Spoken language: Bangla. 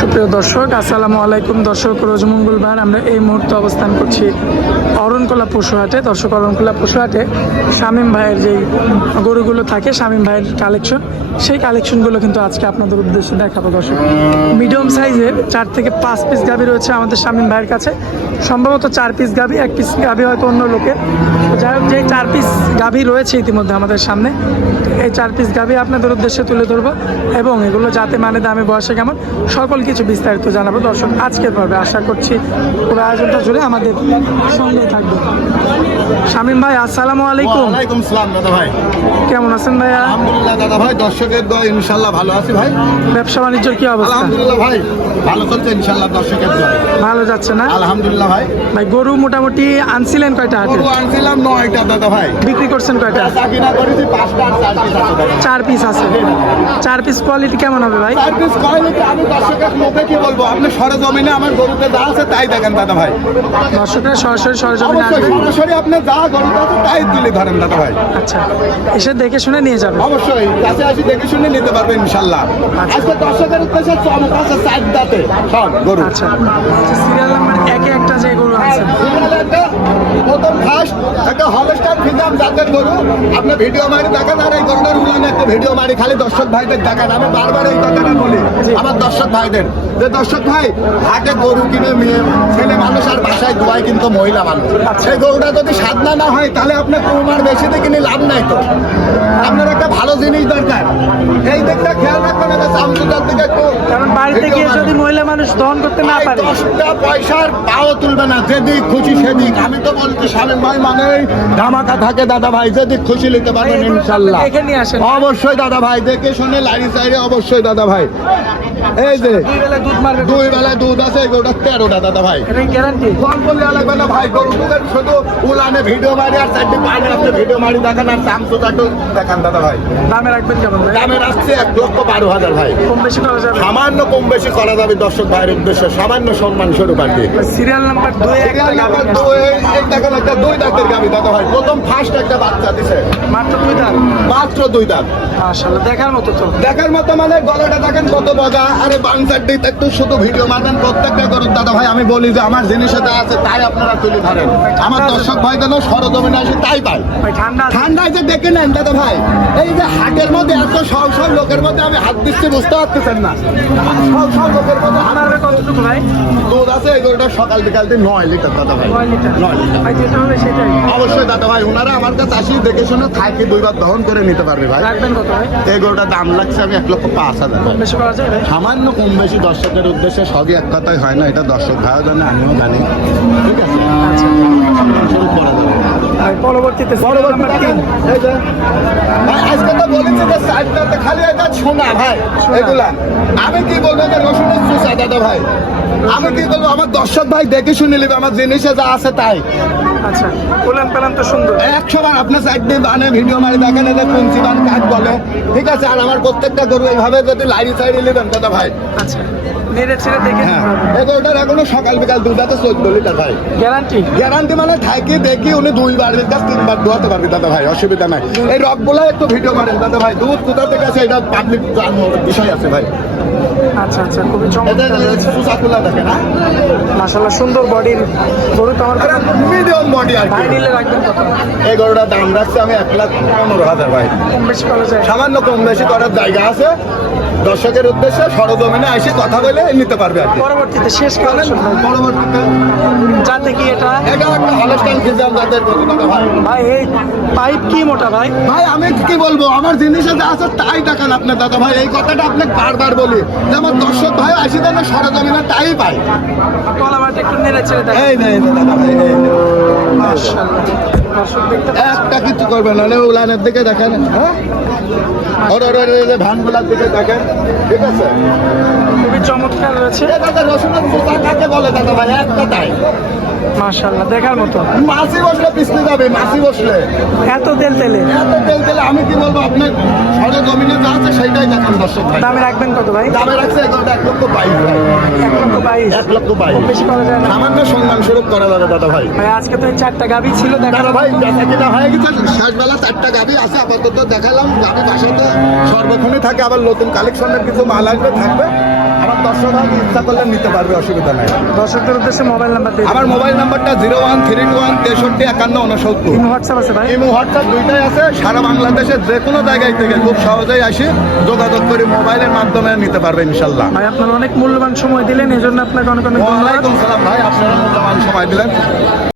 সুপ্রিয় দর্শক, আসসালামু আলাইকুম। দর্শক, রোজ মঙ্গলবার আমরা এই মুহূর্তে অবস্থান করছি অরণকোলা পশুহাটে। দর্শক, অরণকোলা পশুহাটে শামীম ভাইয়ের যেই গরুগুলো থাকে, শামীম ভাইয়ের কালেকশন, সেই কালেকশনগুলো কিন্তু আজকে আপনাদের উদ্দেশ্যে দেখাবো। দর্শক, মিডিয়াম সাইজের 4 থেকে 5 পিস গাভী রয়েছে আমাদের শামীম ভাইয়ের কাছে। সম্ভবত 4 পিস গাভী, 1 পিস গাভী হয়তো অন্য লোকের। যাই হোক, যেই 4 পিস গাভী রয়েছে ইতিমধ্যে আমাদের সামনে, এই 4 পিস গাভী আপনাদের উদ্দেশ্যে তুলে ধরবো এবং এগুলো যাতে মানে দামে বয়সে কেমন সকল কিছু বিস্তারিত জানাবো। দর্শক, আজকের পর্বে আশা করছি পুরো আয়োজনটা জুড়ে আমাদের সঙ্গে থাকবে। শামীম ভাই, আসসালামু আলাইকুম। ওয়ালাইকুম সালাম দাদা ভাই, কেমন আছেন ভাইয়া? আলহামদুলিল্লাহ দাদা ভাই, দর্শকের দোয়া ইনশাআল্লাহ ভালো আছি ভাই। ব্যবসা বাণিজ্যের কি অবস্থা? আলহামদুলিল্লাহ ভাই, ভালো চলছে ইনশাআল্লাহ, দর্শকের দোয়া ভালো যাচ্ছে না? আলহামদুলিল্লাহ ভাই। ভাই, গরু মোটামুটি আনছিলেন কয়টা হাটে? গরু আনছিলাম 9টা দাদা ভাই, বিক্রি করছেন কয়টা? চাকিনা করেছি 5টা আর 4 পিস আছে দাদা। 4 পিস আছে। 4 পিস কোয়ালিটি কেমন হবে ভাই? 4 পিস কোয়ালিটি আমি দর্শকের মুখে কি বলবো, আপনি সরজমিনে আমার গরুতে যা আছে তাই দেখেন দাদা ভাই। দর্শকরা সরাসরি সরজমিনে অবশ্যই আসবেন। সরাসরি আপনি যা গরুতে আছে তাই তুলে ধরেন দাদা ভাই। আচ্ছা, এসে দেখে শুনে নিয়ে যাবে। অবশ্যই কাছে আসি দেখে শুনে নিতে পারবেন ইনশাআল্লাহ। আজকে দর্শকের উদ্দেশ্যে চমক আছে 4 দাঁতে সব গরু। আচ্ছা, সিরিয়াল নাম্বার একে একটা যে গরু আছে, প্রথম ফার্স্ট একটা হলস্টার ফিজাম জাতের গরু। আপনি ভিডিও মারি দেখেন, আর এই গরুটার উলানে একটা ভিডিও মারি খালি দর্শক ভাইদের দেখান। আমি বারবার এই কথাটা বলি আমার দর্শক ভাইদের, যে দর্শক ভাই, হাটে গরু কিনে ছেলে মানুষ আর বাসায় দুয়াই কিন্তু মহিলা মানুষ। সেই গরুটা যদি সাধনা না হয় তাহলে আপনার কুমার বেশিতে কিনে লাভ নাই। তো আপনার একটা ভালো জিনিস দরকার, এই দিকটা খেয়াল রাখবেন। একটা চামচুটার দিকে একটু, কারণ বাড়িতে গিয়ে যদি মহিলা মানুষ দহন করতে না পারে, 10টা পয়সার পাও তুলবে না, যেদিক খুশি সেদিক। আমি তো বলছি শামীম ভাই মানে ধামাকা থাকে দাদা ভাই, যেদিক খুশি নিতে পারবেন ইনশাল্লাহ। দেখে নিয়ে আসেন। অবশ্যই দাদা ভাই, দেখে শুনে লাইন সাইডে অবশ্যই দাদা ভাই। এই যে 2 বেলা দুধ মারবে। 2 বেলায় দুধ আছে, গরুটা 13টা দাদা ভাই। এটা গ্যারান্টি? ফোন করলে লাগবে না ভাই, গরু দুধের শুধু উলানে ভিডিও মারি আর চারটে পানি আপনি ভিডিও মারি দেখান আর চামচুটা একটু দেখান দাদা ভাই। দামে রাখবেন কেমন ভাই? দামের আসছে 1,12,000 ভাই। কম বেশি করা যাবে? সামান্য কম বেশি করা যাবে দর্শক ভাইয়ের উদ্দেশ্যে, সামান্য সম্মান স্বরূপ আর কি। সিরিয়াল নাম্বার 2 একটা গাভী নিয়ে আসছে। এই দেখেন একটা 2 দাঁতের গাভী দাদা ভাই, প্রথম ফার্স্ট একটা বাচ্চা দিছে, মাত্র 2 দাঁত। মাত্র 2 দাঁত। মাশাআল্লাহ, দেখার মতো তো। দেখার মতো মানে গলাটা দেখেন কত বজা। আরে বাংসার দিতে একটু শুধু ভিডিও মারেন প্রত্যেকটা গরুর দাদা ভাই। আমি বলি যে আমার জিনিস যা আছে তাই আপনারা তুলে ধরেন, আমার দর্শক ভাই যেন সরজমিনে আসে তাই পাই। ভাই, ঠান্ডা আছে? ঠান্ডায় যে দেখে নেন দাদা ভাই, এই যে হাটের মধ্যে এত সব লোকের মধ্যে আমি হাত দিচ্ছি বুঝতে পারতেছেন না। সব লোকের মধ্যে আমার কতটুকু ভাই? দুধ আছে এই গরুটা সকাল বিকাল 9 লিটার দাদা ভাই। 9 লিটার। 9 লিটার ভাই, যেটা হবে সেটাই। অবশ্যই দাদা ভাই, ওনারা আমার কাছে আসি দেখে শুনে থাকে 2 বার দহন করে নিতে পারবে ভাই। রাখবেন কত ভাই? এই গরুটার দাম লাগছে আমি 1,05,000। কম বেশি করা যায় ভাই? সামান্য কম বেশি দর্শকের উদ্দেশ্যে, সবই এক কথাই হয় না, এটা দর্শক ভাইও জানে আমিও জানি, ঠিক আছে। আচ্ছা শুরু করা যাবে ভাই, পরবর্তীতে নাম্বার 3। এই যে ভাই, আজকে তো বলেছি যে সাইডটাতে খালি এটা শোনা ভাই এগুলা। আমি কি বলবো, এটা রসুনের চুষা দাদা ভাই। আমি কি বলবো, আমার দর্শক ভাই দেখে শুনে নেবে, আমার জিনিসে যা আছে তাই। আচ্ছা, উলান পালান তো সুন্দর। 100 বার আপনার সাইড দিয়ে বানে ভিডিও মারি দেখেন, এটা কুঞ্চি বান কাজ বলে, ঠিক আছে। আর আমার প্রত্যেকটা গরু এইভাবে যদি লাইন সাইডে নেবেন দাদা ভাই। আচ্ছা, নেড়ে ছেড়ে দেখে হ্যাঁ, এই গরুটার এখনো সকাল বিকাল দুধ আছে 14 লিটার ভাই। গ্যারান্টি? গ্যারান্টি মানে থাকি দেখি উনি 2 বার 3 বার দোয়াতে পারবে দাদা ভাই, অসুবিধা নাই। এই রকগুলো একটু ভিডিও করেন দাদা ভাই, দুধ কোথা থেকে আছে এটা পাবলিক জানার বিষয় আছে ভাই। আচ্ছা আচ্ছা, খুবই এটা চমৎকার রয়েছে। সুসাকুলা দেখেন, হ্যাঁ মাশাআল্লাহ, সুন্দর বডির গরু তো আমার কাছে। মিডিয়াম বডি আর ভাই, কি। নিলে রাখবেন কত? এই গরুটার দাম রাখছে আমি 1,15,000 ভাই। কম বেশি করা যায়? সামান্য কম বেশি করার জায়গা আছে, দর্শকের উদ্দেশ্যে সরজমিনে এসে কথা বলে নিতে পারবে আর কি। পরবর্তীতে শেষ কালেকশন পরবর্তীতে যাতে কি এটা? এটা একটা হলস্টাইন ফ্রিজিয়ান জাতের গরু দাদা ভাই। ভাই, এই পাইপ কি মোটা ভাই? ভাই আমি কি বলবো, আমার জিনিসে যা আছে তাই দেখান আপনার দাদা ভাই। এই কথাটা আপনাকে বারবার বলি যে আমার দর্শক ভাই আসি দেন সরজমিনে তাই পাই। কলাবাটা একটু নেড়ে ছেড়ে দেখেন। এই নেই দাদা ভাই, এই নে। মাশাআল্লাহ, দর্শক দেখতে একটা কিছু করবেন না, উলানের দিকে দেখেন, হ্যাঁ ওর ভানগুলার দিকে দেখেন, ঠিক আছে। খুবই চমৎকার রয়েছে। এ দাদা রসুনের পোতা কাকে বলে দাদা ভাই, একটা তাই। মাশাআল্লাহ, দেখার মতো। মাছি বসলে পিছলে যাবে, মাছি বসলে এত তেল তেলে। এত তেল তেলে আমি কি বলবো, আপনার সরজমিনে যা আছে সেটাই দেখান দর্শক ভাই। দামে রাখবেন কত ভাই? দামে রাখছে এগুলোটা 1,22,000 ভাই। 1,22,000। 1,22,000 কম বেশি করা যায় না? সামান্য সম্মান স্বরূপ করা যাবে দাদা ভাই। ভাই, আজকে তো এই 4টা গাভী ছিল দাদা দেখানো। ভাই বেচা কিনা হয়ে গেছে, শেষবেলা 4টা গাভী আছে আপাতত দেখালাম। গাভী বাসাতে সর্বক্ষণই থাকে, আবার নতুন কালেকশনের কিছু মাল আসবে থাকবে। আমার দর্শক ভাই ইচ্ছা করলে নিতে পারবে, অসুবিধা নাই। দর্শকদের উদ্দেশ্যে মোবাইল নাম্বার দিয়ে আমার মোবাইল নাম্বারটা 0131 63 51 69। হোয়াটসঅ্যাপ আছে ভাই? ইমো হোয়াটসঅ্যাপ দুইটাই আছে। সারা বাংলাদেশের যে কোনো জায়গায় থেকে খুব সহজেই আসি যোগাযোগ করে মোবাইলের মাধ্যমে নিতে পারবে ইনশাল্লাহ। ভাই আপনার অনেক মূল্যবান সময় দিলেন, এই জন্য আপনাকে অনেক অনেক ধন্যবাদ। ওয়ালাইকুম সালাম ভাই, আপনারা মূল্যবান সময় দিলেন।